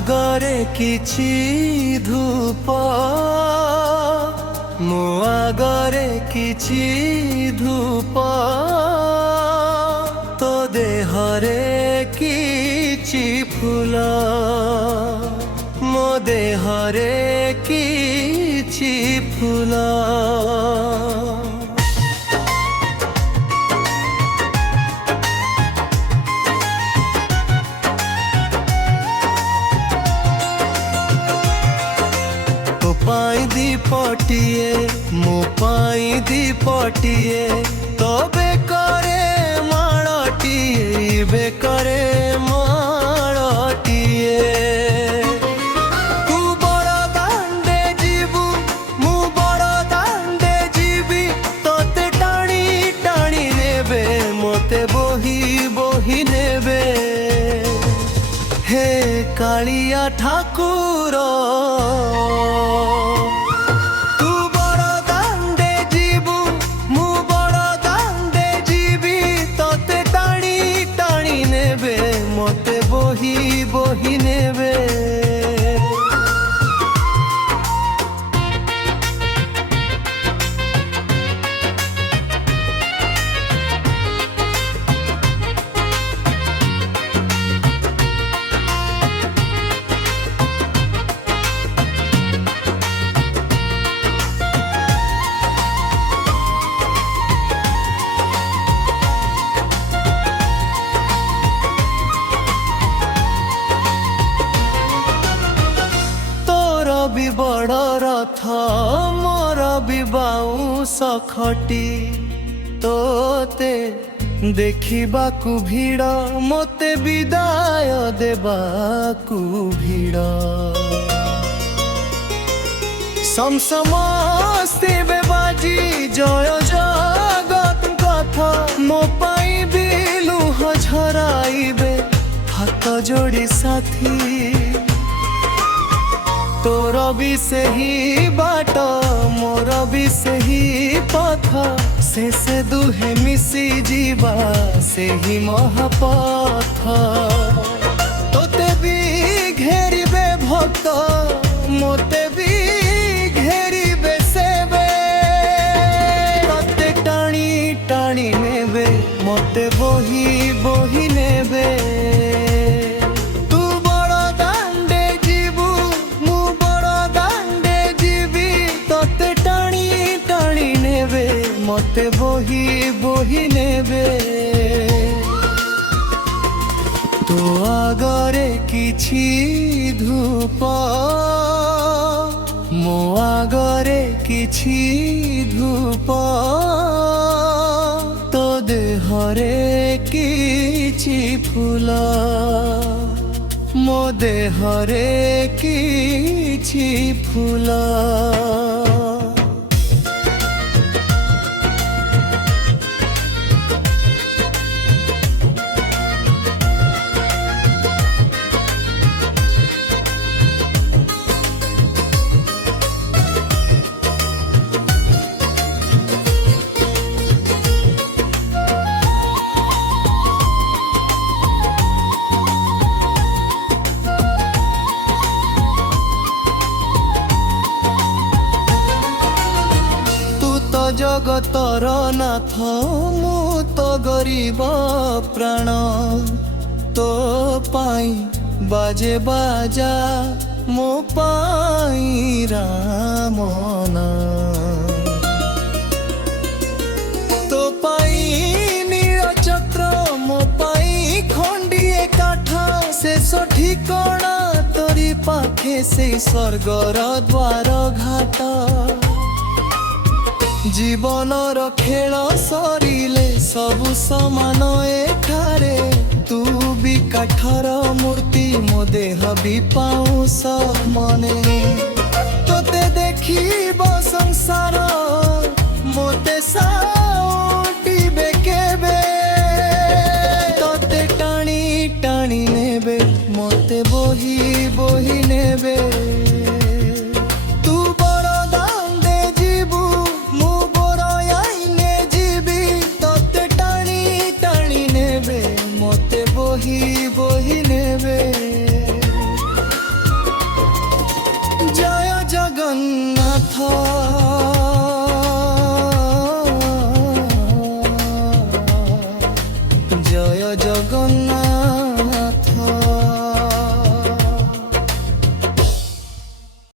आगरे किछि धूप मो आगरे किछि धूप तो देहरे किछि फूल मो देहरे किछि फूल पाई दीपटिए मो पाई दीपटिए तो बेकरे माड़टिए बेकरे माड़टिए तू बड़ दांडे जीवु मु बड़ दांडे जीवी तोते टाणी टाणी नेबे मोते बोही बोही नेबे हे कालिया ठाकुर बोही नेबे भी बड़ रथ मोर भी बाउंस खटी तोते देखिबाकू भीड़ मोते विदाय देबाकू भीड़ समसमस्ते बेबाजी जय जगत कथा मो पाई बिलुह झराइबे हाथ जोड़ी साथी तोर भी सही बाट मोर भी सही पथ से दुहे मिसी जीवा से ही महापथ तोते भी घेरिबे भक्त मोते भी घेरिबे सेबे तोते टाणी टाणी नेबे मोते बोही बोही नेबे मोते बोही बोही नेबे तो आगरे किछि धूप मो आगरे किछि धूप तो देहरे किछि फूल मो देहरे किछि फूल जगतर नाथ मु तो गरीब प्राण तो पाई बाजे बाजा मो पाई रामना तो पाई नीलचक्र मो पाई खंडिए काठ से ठिकणा तोरी पाखे से स्वर्गर द्वार घाट जीवनर खेल सरिले सबु समान एठारे तू भी काठर मूर्ति मो देह भी पाउस मने तोते देखिब संसार मोते सा